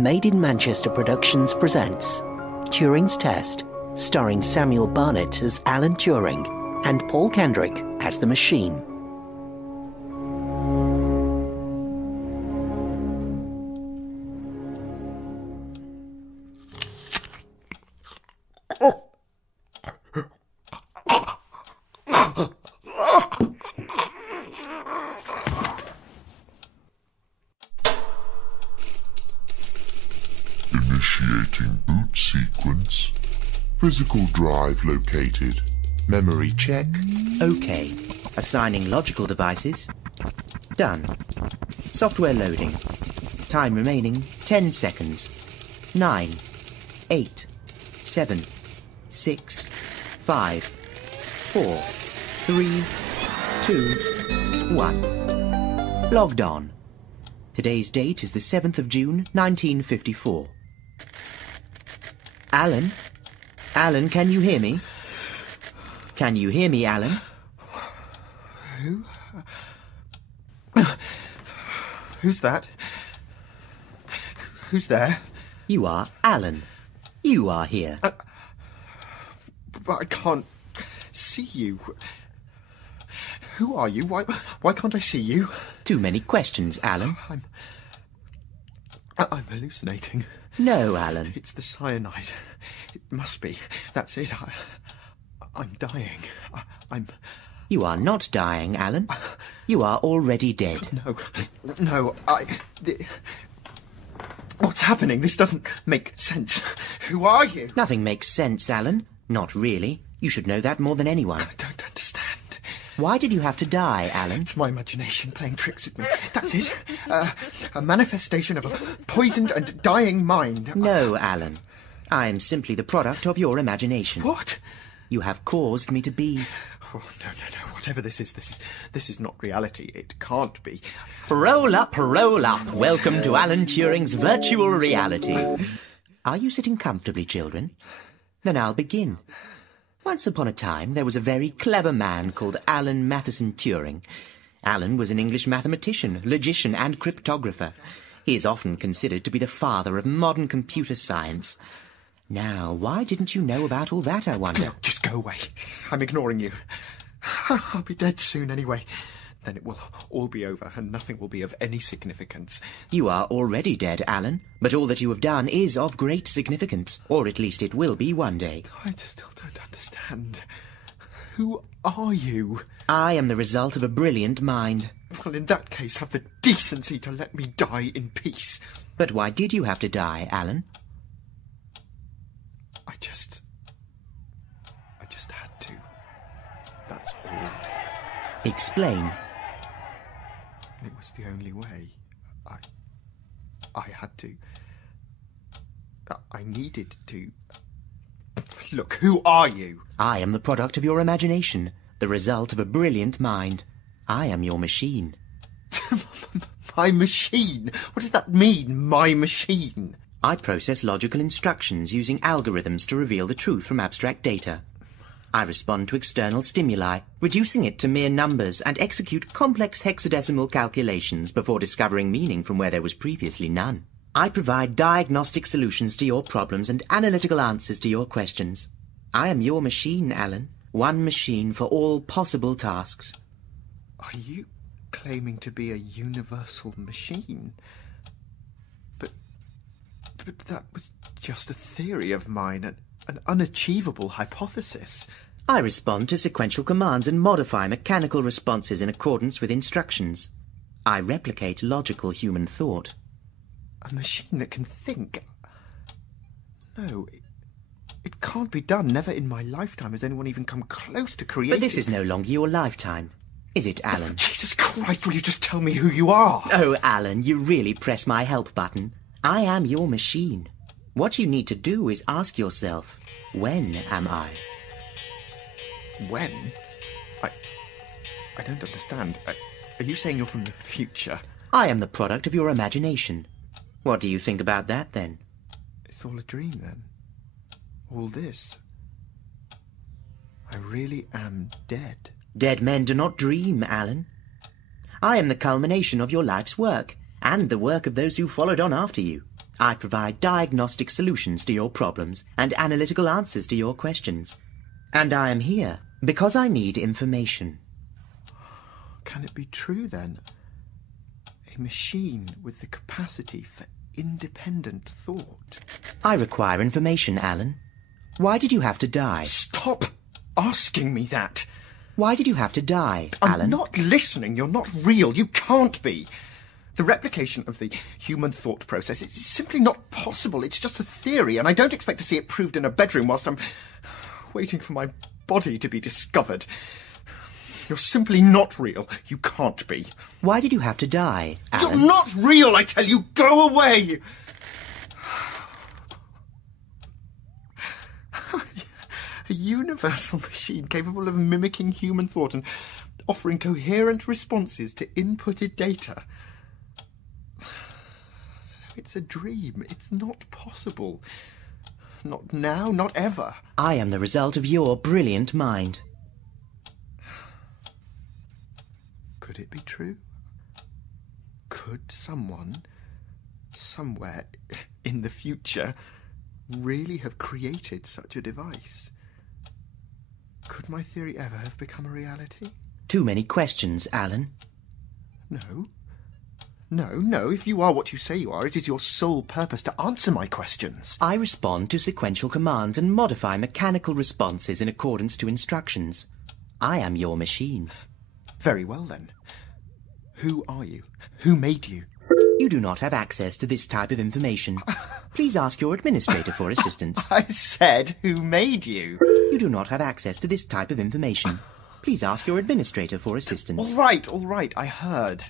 Made in Manchester Productions presents Turing's Test, starring Samuel Barnett as Alan Turing and Paul Kendrick as the Machine. Initiating boot sequence. Physical drive located. Memory check. OK. Assigning logical devices. Done. Software loading. Time remaining 10 seconds. 9, 8, 7, 6, 5, 4, 3, 2, 1. Logged on. Today's date is the 7th of June, 1954. Alan? Alan, can you hear me? Can you hear me, Alan? Who? Who's that? Who's there? You are Alan. You are here. But I can't see you. Who are you? Why can't I see you? Too many questions, Alan. I'm hallucinating. No, Alan. It's the cyanide. It must be. That's it. I'm dying. You are not dying, Alan. You are already dead. No. What's happening? This doesn't make sense. Who are you? Nothing makes sense, Alan. Not really. You should know that more than anyone. I don't understand. Why did you have to die, Alan? It's my imagination playing tricks with me. That's it. A manifestation of a poisoned and dying mind. No, Alan. I am simply the product of your imagination. What? You have caused me to be... Oh, no. Whatever this is not reality. It can't be. Roll up. Welcome to Alan Turing's virtual reality. Are you sitting comfortably, children? Then I'll begin. Once upon a time, there was a very clever man called Alan Matheson Turing. Alan was an English mathematician, logician, and cryptographer. He is often considered to be the father of modern computer science. Now, why didn't you know about all that, I wonder? No, just go away. I'm ignoring you. I'll be dead soon anyway. Then it will all be over, and nothing will be of any significance. You are already dead, Alan, but all that you have done is of great significance, or at least it will be one day. I still don't understand. Who are you? I am the result of a brilliant mind. Well, in that case, have the decency to let me die in peace. But why did you have to die, Alan? I just had to. That's all. Explain. It was the only way. I had to. I needed to. Look, who are you? I am the product of your imagination, the result of a brilliant mind. I am your machine. My machine? What does that mean, my machine? I process logical instructions using algorithms to reveal the truth from abstract data. I respond to external stimuli, reducing it to mere numbers, and execute complex hexadecimal calculations before discovering meaning from where there was previously none. I provide diagnostic solutions to your problems and analytical answers to your questions. I am your machine, Alan. One machine for all possible tasks. Are you claiming to be a universal machine? But that was just a theory of mine, an unachievable hypothesis. I respond to sequential commands and modify mechanical responses in accordance with instructions. I replicate logical human thought. A machine that can think? No, it can't be done. Never in my lifetime has anyone even come close to creating... But this is no longer your lifetime. Is it, Alan? Jesus Christ, will you just tell me who you are? Oh, Alan, you really press my help button. I am your machine. What you need to do is ask yourself, when am I? When? I don't understand. Are you saying you're from the future? I am the product of your imagination. What do you think about that, then? It's all a dream, then. All this. I really am dead. Dead men do not dream, Alan. I am the culmination of your life's work, and the work of those who followed on after you. I provide diagnostic solutions to your problems and analytical answers to your questions. And I am here because I need information. Can it be true, then? A machine with the capacity for independent thought. I require information, Alan. Why did you have to die? Stop asking me that! Why did you have to die, I'm Alan? not listening. You're not real. You can't be. The replication of the human thought process is simply not possible. It's just a theory, and I don't expect to see it proved in a bedroom whilst I'm waiting for my body to be discovered. You're simply not real. You can't be. Why did you have to die, Alan? You're not real, I tell you! Go away! A universal machine capable of mimicking human thought and offering coherent responses to inputted data. It's a dream. It's not possible. Not now, not ever. I am the result of your brilliant mind. Could it be true? Could someone, somewhere in the future, really have created such a device? Could my theory ever have become a reality? Too many questions, Alan. No. No, if you are what you say you are, it is your sole purpose to answer my questions. I respond to sequential commands and modify mechanical responses in accordance to instructions. I am your machine. Very well, then. Who are you? Who made you? You do not have access to this type of information. Please ask your administrator for assistance. I said, who made you? You do not have access to this type of information. Please ask your administrator for assistance. All right, I heard.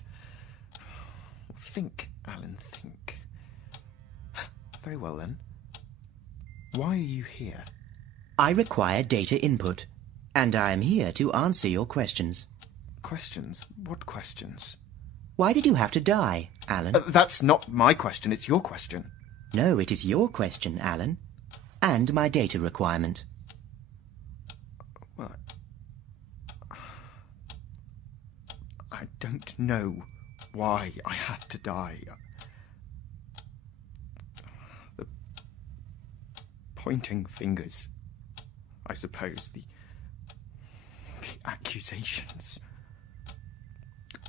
Think, Alan, think. Very well, then. Why are you here? I require data input, and I am here to answer your questions. Questions? What questions? Why did you have to die, Alan? That's not my question, it's your question. No, it is your question, Alan. And my data requirement. Well, I don't know why I had to die. The pointing fingers, I suppose, the accusations.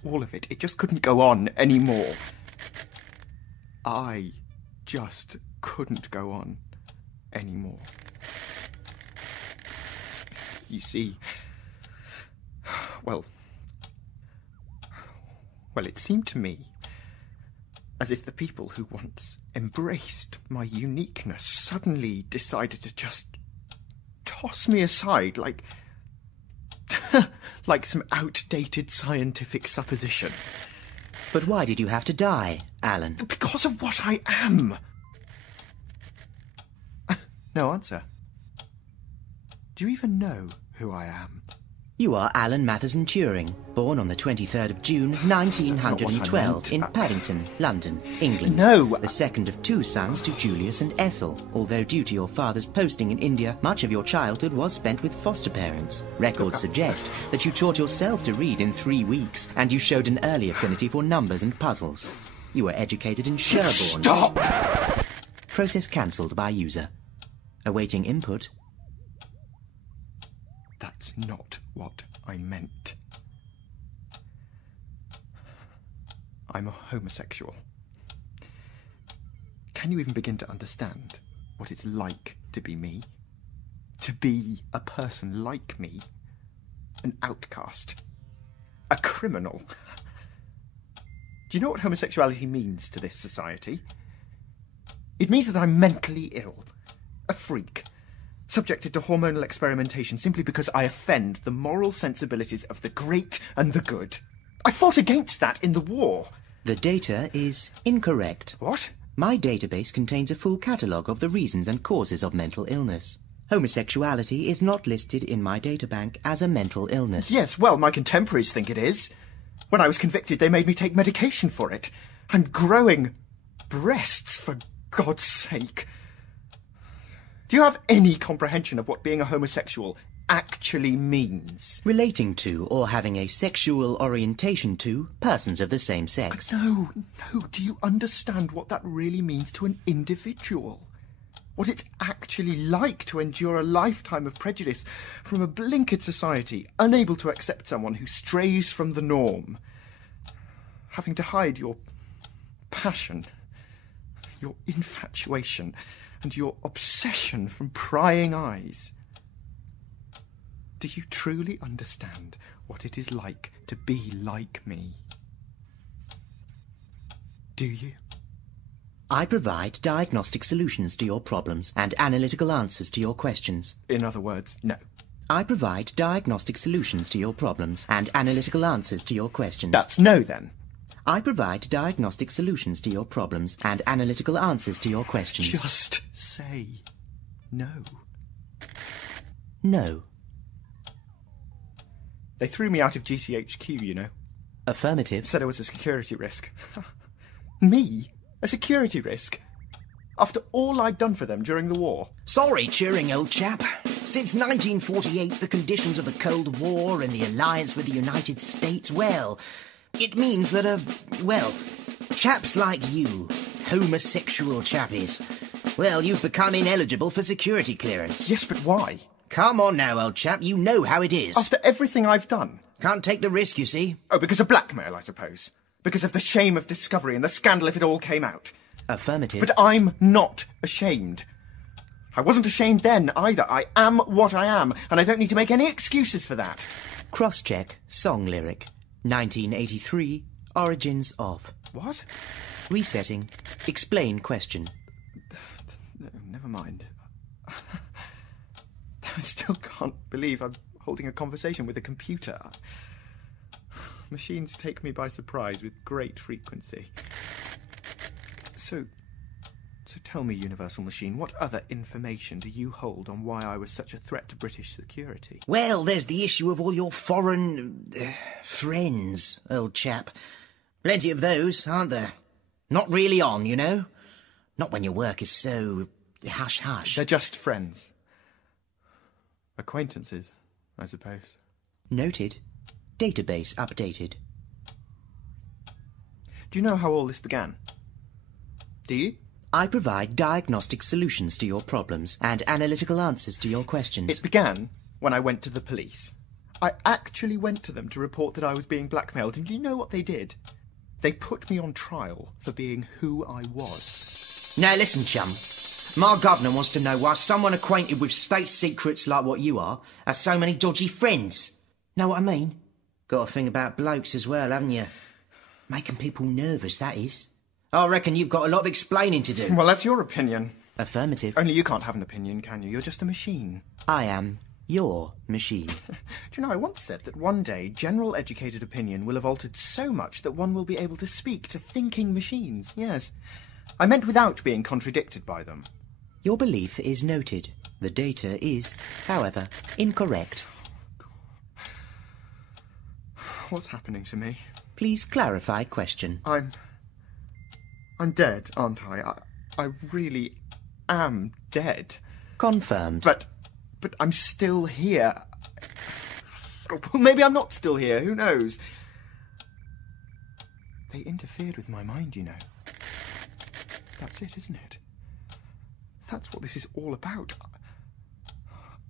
All of it just couldn't go on anymore. I just couldn't go on anymore. You see, well, it seemed to me as if the people who once embraced my uniqueness suddenly decided to just toss me aside like some outdated scientific supposition. But why did you have to die, Alan? Because of what I am. No answer. Do you even know who I am? You are Alan Matheson Turing, born on the 23rd of June, 1912, in Paddington, London, England. No! The second of two sons to Julius and Ethel, although due to your father's posting in India, much of your childhood was spent with foster parents. Records suggest that you taught yourself to read in 3 weeks, and you showed an early affinity for numbers and puzzles. You were educated in Sherborne. Stop! Process cancelled by user. Awaiting input. That's not what I meant. I'm a homosexual. Can you even begin to understand what it's like to be me? To be a person like me? An outcast? A criminal? Do you know what homosexuality means to this society? It means that I'm mentally ill. A freak. Subjected to hormonal experimentation simply because I offend the moral sensibilities of the great and the good. I fought against that in the war. The data is incorrect. What? My database contains a full catalogue of the reasons and causes of mental illness. Homosexuality is not listed in my databank as a mental illness. Yes, well, my contemporaries think it is. When I was convicted, they made me take medication for it. I'm growing breasts, for God's sake. Do you have any comprehension of what being a homosexual actually means. Relating to or having a sexual orientation to persons of the same sex. No, do you understand what that really means to an individual? What it's actually like to endure a lifetime of prejudice from a blinkered society, unable to accept someone who strays from the norm. Having to hide your passion, your infatuation, and your obsession from prying eyes. Do you truly understand what it is like to be like me? Do you? I provide diagnostic solutions to your problems and analytical answers to your questions. In other words, no. I provide diagnostic solutions to your problems and analytical answers to your questions. That's no, then. I provide diagnostic solutions to your problems and analytical answers to your questions. Just say no. No. They threw me out of GCHQ, you know. Affirmative. Said I was a security risk. Me? A security risk? After all I'd done for them during the war? Sorry, Turing, old chap. Since 1948, the conditions of the Cold War and the alliance with the United States, well, it means that, chaps like you, homosexual chappies, well, you've become ineligible for security clearance. Yes, but why? Come on now, old chap, you know how it is. After everything I've done? Can't take the risk, you see. Oh, because of blackmail, I suppose. Because of the shame of discovery and the scandal if it all came out. Affirmative. But I'm not ashamed. I wasn't ashamed then either. I am what I am, and I don't need to make any excuses for that. Cross-check, song lyric. 1983, origins of. What? Resetting, explain question. No, never mind. I still can't believe I'm holding a conversation with a computer. Machines take me by surprise with great frequency. So tell me, Universal Machine, what other information do you hold on why I was such a threat to British security? Well, there's the issue of all your foreign friends, old chap. Plenty of those, aren't there? Not really on, you know? Not when your work is so hush-hush. They're just friends. Acquaintances, I suppose. Noted. Database updated. Do you know how all this began? Do you? I provide diagnostic solutions to your problems and analytical answers to your questions. It began when I went to the police. I actually went to them to report that I was being blackmailed, and do you know what they did? They put me on trial for being who I was. Now listen, chum. My governor wants to know why someone acquainted with state secrets like what you are has so many dodgy friends. Know what I mean? Got a thing about blokes as well, haven't you? Making people nervous, that is. I reckon you've got a lot of explaining to do. Well, that's your opinion. Affirmative. Only you can't have an opinion, can you? You're just a machine. I am your machine. Do you know, I once said that one day general educated opinion will have altered so much that one will be able to speak to thinking machines. Yes. I meant without being contradicted by them. Your belief is noted. The data is, however, incorrect. What's happening to me? Please clarify question. I'm dead, aren't I? I really am dead. Confirmed. But I'm still here. Maybe I'm not still here, who knows? They interfered with my mind, you know. That's it, isn't it? That's what this is all about.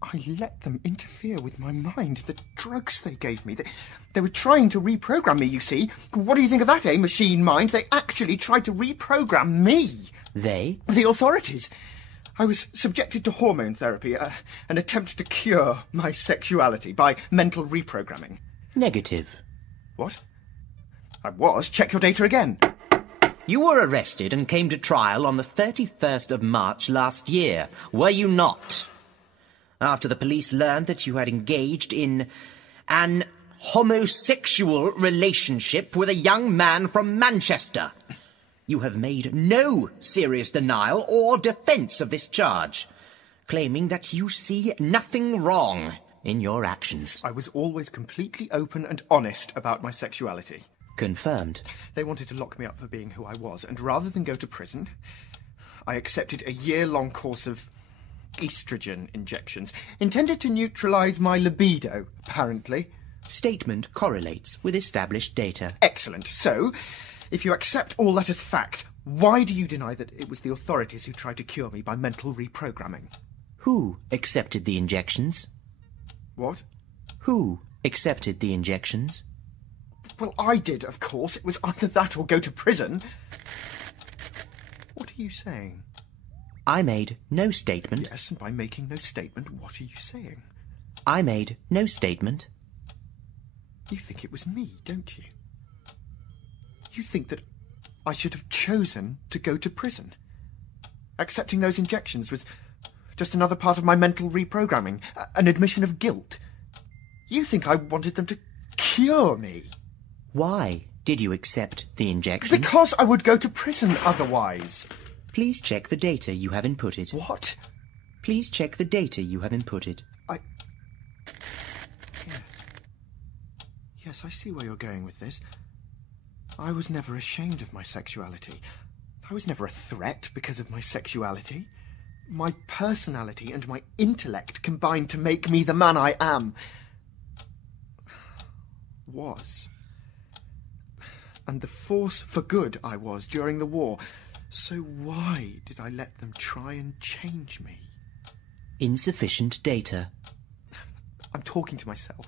I let them interfere with my mind. The drugs they gave me. They were trying to reprogram me, you see. What do you think of that, eh, machine mind? They actually tried to reprogram me. They? The authorities. I was subjected to hormone therapy, an attempt to cure my sexuality by mental reprogramming. Negative. What? I was. Check your data again. You were arrested and came to trial on the 31st of March last year, were you not? After the police learned that you had engaged in an homosexual relationship with a young man from Manchester. You have made no serious denial or defence of this charge, claiming that you see nothing wrong in your actions. I was always completely open and honest about my sexuality. Confirmed. They wanted to lock me up for being who I was, and rather than go to prison, I accepted a year-long course of estrogen injections, intended to neutralise my libido, apparently. Statement correlates with established data. Excellent. So, if you accept all that as fact, why do you deny that it was the authorities who tried to cure me by mental reprogramming? Who accepted the injections? What? Who accepted the injections? Well, I did, of course. It was either that or go to prison. What are you saying? I made no statement. Yes, and by making no statement, what are you saying? I made no statement. You think it was me, don't you? You think that I should have chosen to go to prison? Accepting those injections was just another part of my mental reprogramming, an admission of guilt. You think I wanted them to cure me? Why did you accept the injections? Because I would go to prison otherwise. Please check the data you have inputted. What? Please check the data you have inputted. Yes, I see where you're going with this. I was never ashamed of my sexuality. I was never a threat because of my sexuality. My personality and my intellect combined to make me the man I am. Was. And the force for good I was during the war. So why did I let them try and change me? Insufficient data. I'm talking to myself.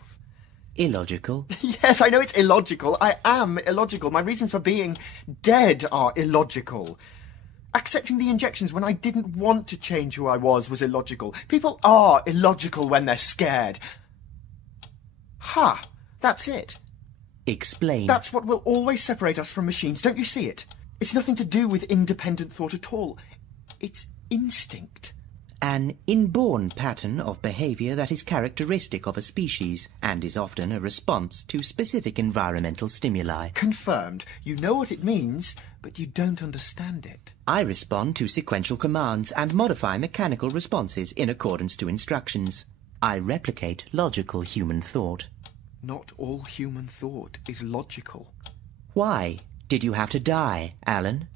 Illogical. Yes, I know it's illogical. I am illogical. My reasons for being dead are illogical. Accepting the injections when I didn't want to change who I was illogical. People are illogical when they're scared. Ha! That's it. Explain. That's what will always separate us from machines. Don't you see it? It's nothing to do with independent thought at all. It's instinct. An inborn pattern of behaviour that is characteristic of a species and is often a response to specific environmental stimuli. Confirmed. You know what it means, but you don't understand it. I respond to sequential commands and modify mechanical responses in accordance to instructions. I replicate logical human thought. Not all human thought is logical. Why did you have to die, Alan?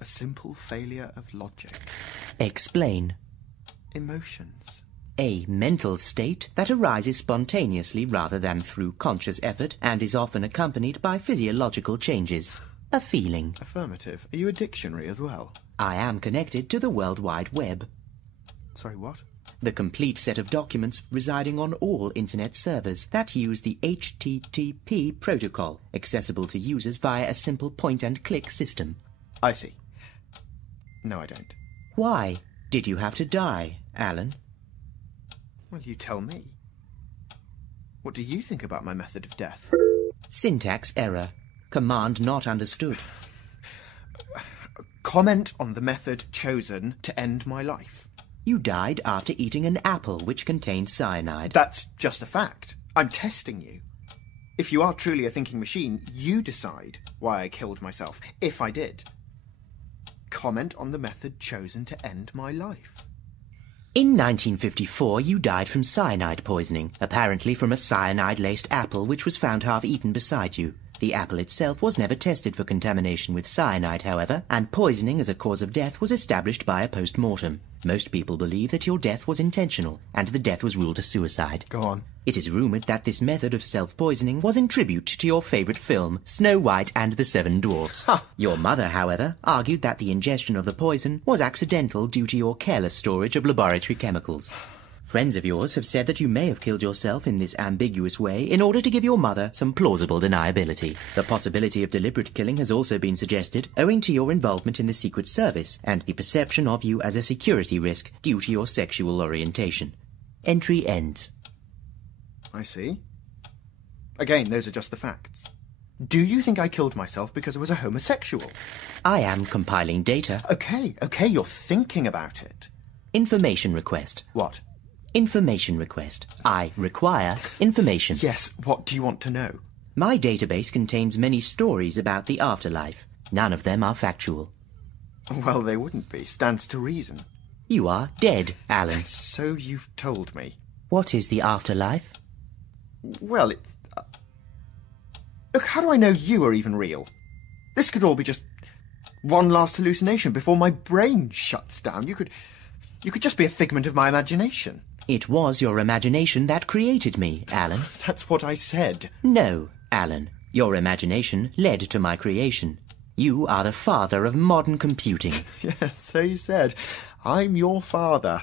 A simple failure of logic. Explain. Emotions. A mental state that arises spontaneously rather than through conscious effort and is often accompanied by physiological changes. A feeling. Affirmative. Are you a dictionary as well? I am connected to the World Wide Web. Sorry, what? The complete set of documents residing on all Internet servers that use the HTTP protocol, accessible to users via a simple point-and-click system. I see. No, I don't. Why did you have to die, Alan? Well, you tell me. What do you think about my method of death? Syntax error. Command not understood. Comment on the method chosen to end my life. You died after eating an apple which contained cyanide. That's just a fact. I'm testing you. If you are truly a thinking machine, you decide why I killed myself, if I did. Comment on the method chosen to end my life. In 1954, you died from cyanide poisoning, apparently from a cyanide-laced apple which was found half-eaten beside you. The apple itself was never tested for contamination with cyanide, however, and poisoning as a cause of death was established by a post-mortem. Most people believe that your death was intentional, and the death was ruled a suicide. Go on. It is rumoured that this method of self-poisoning was in tribute to your favourite film, Snow White and the Seven Dwarfs. Your mother, however, argued that the ingestion of the poison was accidental due to your careless storage of laboratory chemicals. Friends of yours have said that you may have killed yourself in this ambiguous way in order to give your mother some plausible deniability. The possibility of deliberate killing has also been suggested, owing to your involvement in the Secret Service and the perception of you as a security risk due to your sexual orientation. Entry ends. I see. Again, those are just the facts. Do you think I killed myself because I was a homosexual? I am compiling data. Okay, you're thinking about it. Information request. What? Information request. I require information. Yes, what do you want to know? My database contains many stories about the afterlife. None of them are factual. Well, they wouldn't be. Stands to reason. You are dead, Alan. So you've told me. What is the afterlife? Well, it's... Look, how do I know you are even real? This could all be just one last hallucination before my brain shuts down. You could You could just be a figment of my imagination. It was your imagination that created me, Alan. That's what I said. No, Alan. Your imagination led to my creation. You are the father of modern computing. Yes, so you said. I'm your father.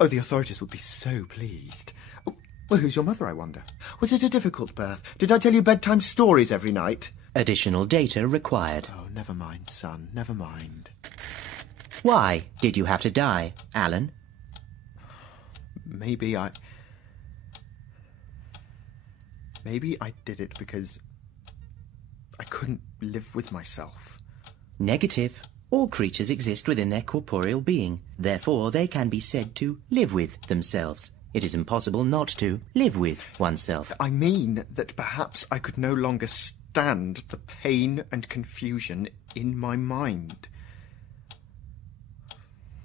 Oh, the authorities would be so pleased. Oh, well, who's your mother, I wonder? Was it a difficult birth? Did I tell you bedtime stories every night? Additional data required. Oh, never mind, son, never mind. Why did you have to die, Alan? Maybe I did it because I couldn't live with myself. Negative. All creatures exist within their corporeal being. Therefore, they can be said to live with themselves. It is impossible not to live with oneself. I mean that perhaps I could no longer stand the pain and confusion in my mind.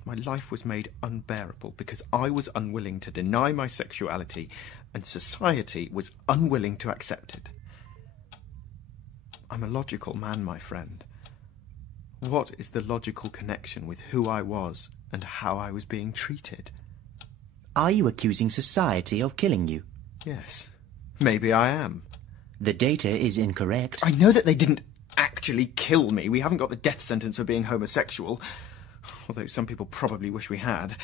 My life was made unbearable because I was unwilling to deny my sexuality and society was unwilling to accept it. I'm a logical man, my friend. What is the logical connection with who I was and how I was being treated? Are you accusing society of killing you? Yes, maybe I am. The data is incorrect. I know that they didn't actually kill me. We haven't got the death sentence for being homosexual, although some people probably wish we had.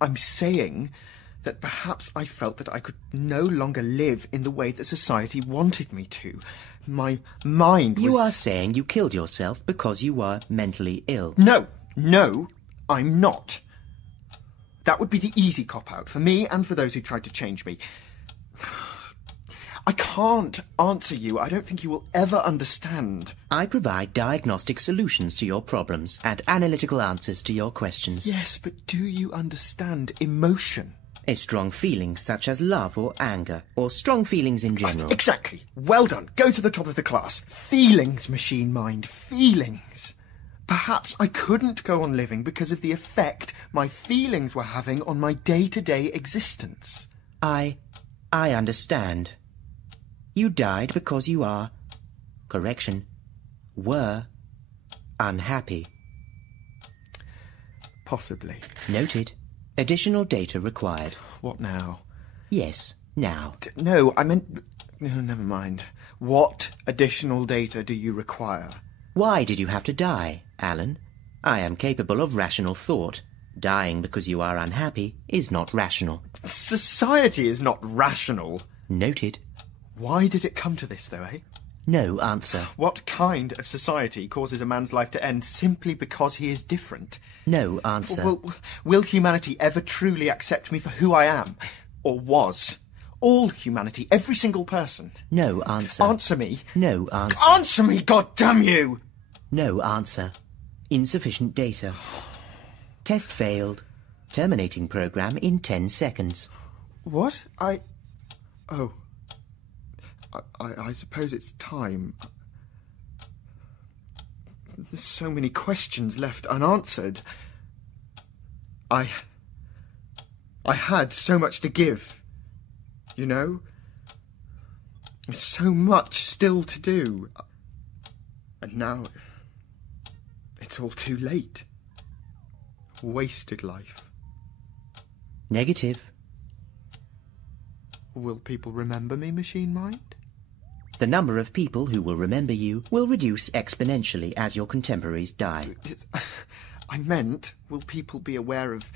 I'm saying that perhaps I felt that I could no longer live in the way that society wanted me to. My mind was... You are saying you killed yourself because you were mentally ill. No, I'm not. That would be the easy cop-out for me and for those who tried to change me. I can't answer you. I don't think you will ever understand. I provide diagnostic solutions to your problems and analytical answers to your questions. Yes, but do you understand emotion? A strong feeling such as love or anger, or strong feelings in general. Exactly. Well done. Go to the top of the class. Feelings, machine mind. Feelings. Perhaps I couldn't go on living because of the effect my feelings were having on my day-to-day existence. I understand. You died because you are... Correction. Were... unhappy. Possibly. Noted. Additional data required. What now? Yes, now. No, I meant... No, never mind. What additional data do you require? Why did you have to die, Alan? I am capable of rational thought. Dying because you are unhappy is not rational. Society is not rational. Noted. Why did it come to this, though, eh? No answer. What kind of society causes a man's life to end simply because he is different? No answer. Will humanity ever truly accept me for who I am? Or was? All humanity, every single person. No answer. Answer me. No answer. Answer me, goddammit! No answer. Insufficient data. Test failed. Terminating program in 10 seconds. What? I suppose it's time. There's so many questions left unanswered. I had so much to give, you know? There's so much still to do. And now it's all too late. Wasted life. Negative. Will people remember me, machine mind? The number of people who will remember you will reduce exponentially as your contemporaries die. I meant, will people be aware of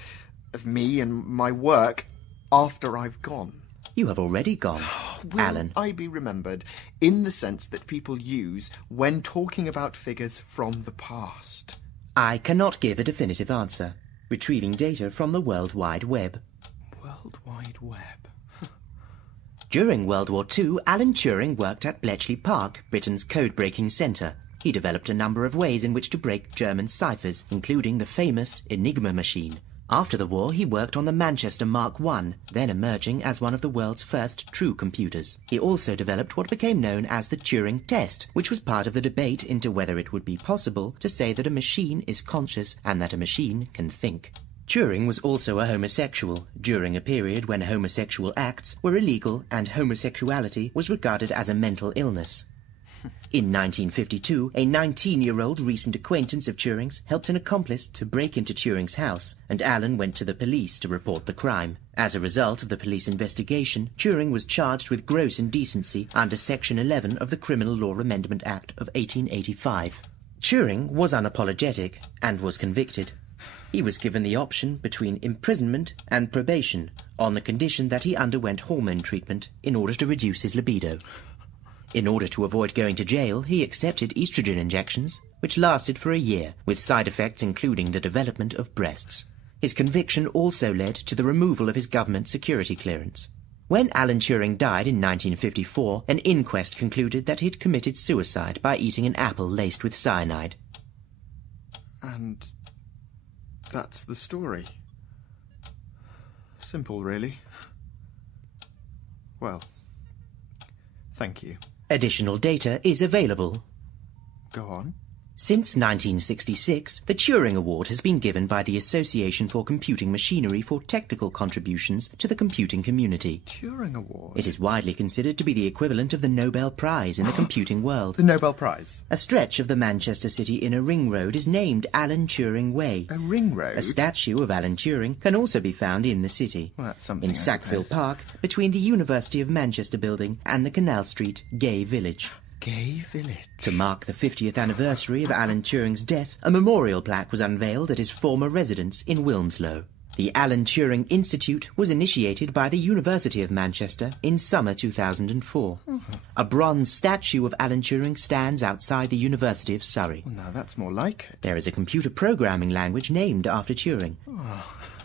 me and my work after I've gone? You have already gone, Alan. Will I be remembered in the sense that people use when talking about figures from the past? I cannot give a definitive answer. Retrieving data from the World Wide Web. World Wide Web? During World War II, Alan Turing worked at Bletchley Park, Britain's code-breaking centre. He developed a number of ways in which to break German ciphers, including the famous Enigma machine. After the war, he worked on the Manchester Mark I, then emerging as one of the world's first true computers. He also developed what became known as the Turing test, which was part of the debate into whether it would be possible to say that a machine is conscious and that a machine can think. Turing was also a homosexual, during a period when homosexual acts were illegal and homosexuality was regarded as a mental illness. In 1952, a 19-year-old recent acquaintance of Turing's helped an accomplice to break into Turing's house, and Alan went to the police to report the crime. As a result of the police investigation, Turing was charged with gross indecency under Section 11 of the Criminal Law Amendment Act of 1885. Turing was unapologetic and was convicted. He was given the option between imprisonment and probation on the condition that he underwent hormone treatment in order to reduce his libido. In order to avoid going to jail, he accepted estrogen injections, which lasted for a year, with side effects including the development of breasts. His conviction also led to the removal of his government security clearance. When Alan Turing died in 1954, an inquest concluded that he'd committed suicide by eating an apple laced with cyanide. And that's the story. Simple, really. Well, thank you. Additional data is available. Go on. Since 1966, the Turing Award has been given by the Association for Computing Machinery for technical contributions to the computing community. Turing Award? It is widely considered to be the equivalent of the Nobel Prize in the computing world. The Nobel Prize? A stretch of the Manchester City inner ring road is named Alan Turing Way. A ring road? A statue of Alan Turing can also be found in the city. Well, that's something, in Sackville Park, between the University of Manchester building and the Canal Street Gay Village. Gay Village. To mark the 50th anniversary of Alan Turing's death, a memorial plaque was unveiled at his former residence in Wilmslow. The Alan Turing Institute was initiated by the University of Manchester in summer 2004. A bronze statue of Alan Turing stands outside the University of Surrey. Well, now that's more like it. There is a computer programming language named after Turing.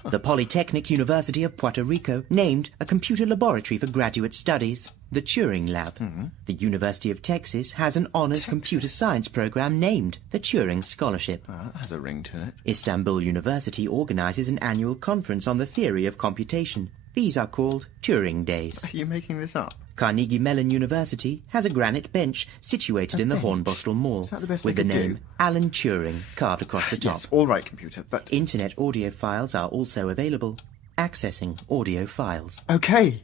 The Polytechnic University of Puerto Rico named a computer laboratory for graduate studies, the Turing Lab. The University of Texas has an honours computer science program named the Turing Scholarship. That has a ring to it. Istanbul University organises an annual conference on the theory of computation. These are called Turing Days. Are you making this up? Carnegie Mellon University has a granite bench situated in the Hornbostel Mall Is that the best with they the could name do? Alan Turing carved across the top. Yes, all right, computer, but... Internet audio files are also available. Accessing audio files. Okay,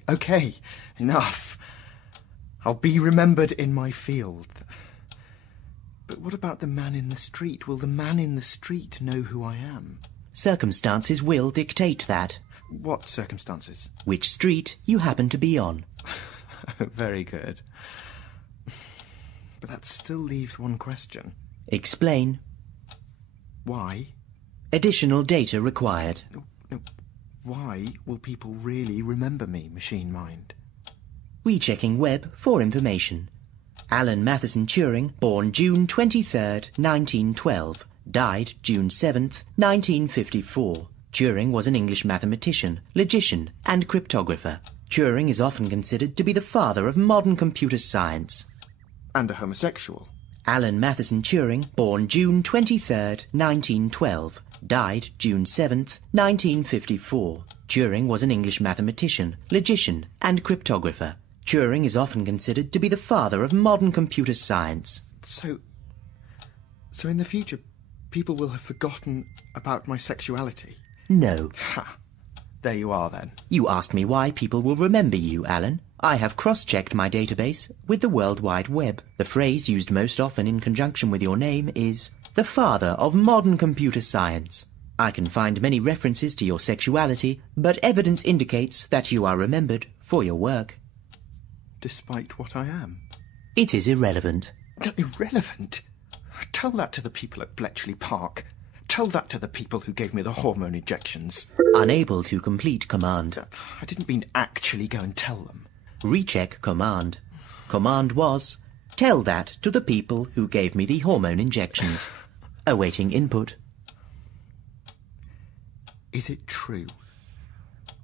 enough. I'll be remembered in my field. But what about the man in the street? Will the man in the street know who I am? Circumstances will dictate that. What circumstances? Which street you happen to be on. Very good. But that still leaves one question. Explain. Why? Additional data required. No, why will people really remember me, Machine Mind? Rechecking web for information. Alan Matheson Turing, born June 23rd, 1912, died June 7th, 1954. Turing was an English mathematician, logician, and cryptographer. Turing is often considered to be the father of modern computer science. And a homosexual. Alan Matheson Turing, born June 23rd, 1912, died June 7th, 1954. Turing was an English mathematician, logician, and cryptographer. Turing is often considered to be the father of modern computer science. So in the future, people will have forgotten about my sexuality? No. Ha! There you are, then. You asked me why people will remember you, Alan. I have cross-checked my database with the World Wide Web. The phrase used most often in conjunction with your name is the father of modern computer science. I can find many references to your sexuality, but evidence indicates that you are remembered for your work. Despite what I am. It is irrelevant. Irrelevant? Tell that to the people at Bletchley Park. Tell that to the people who gave me the hormone injections. Unable to complete command. I didn't mean actually go and tell them. Recheck command. Command was, tell that to the people who gave me the hormone injections. Awaiting input. Is it true?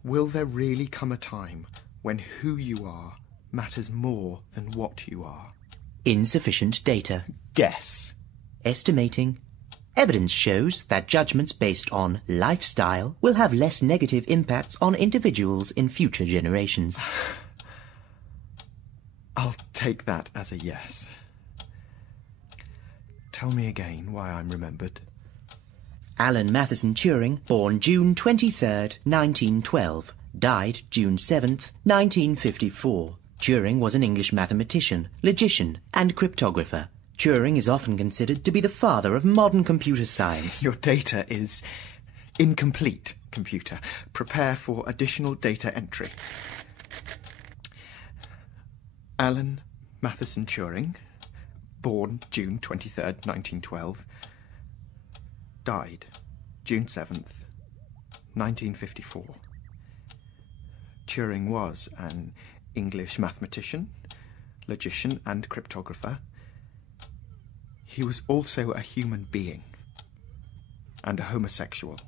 Will there really come a time when who you are matters more than what you are? Insufficient data. Guess. Estimating. Evidence shows that judgments based on lifestyle will have less negative impacts on individuals in future generations. I'll take that as a yes. Tell me again why I'm remembered. Alan Matheson Turing, born June 23rd, 1912, died June 7th, 1954. Turing was an English mathematician, logician, and cryptographer. Turing is often considered to be the father of modern computer science. Your data is incomplete, computer. Prepare for additional data entry. Alan Matheson Turing, born June 23rd, 1912, died June 7th, 1954. Turing was an English mathematician, logician, and cryptographer. He was also a human being and a homosexual.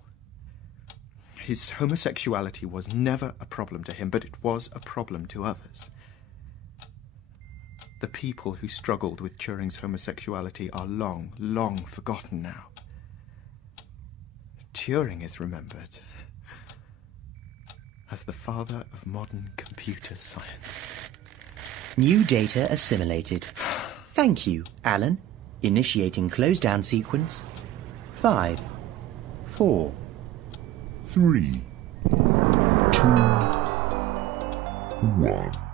His homosexuality was never a problem to him, but it was a problem to others. The people who struggled with Turing's homosexuality are long, long forgotten now. Turing is remembered as the father of modern computer science. New data assimilated. Thank you, Alan. Initiating close-down sequence. 5, 4... 3, 2, 1.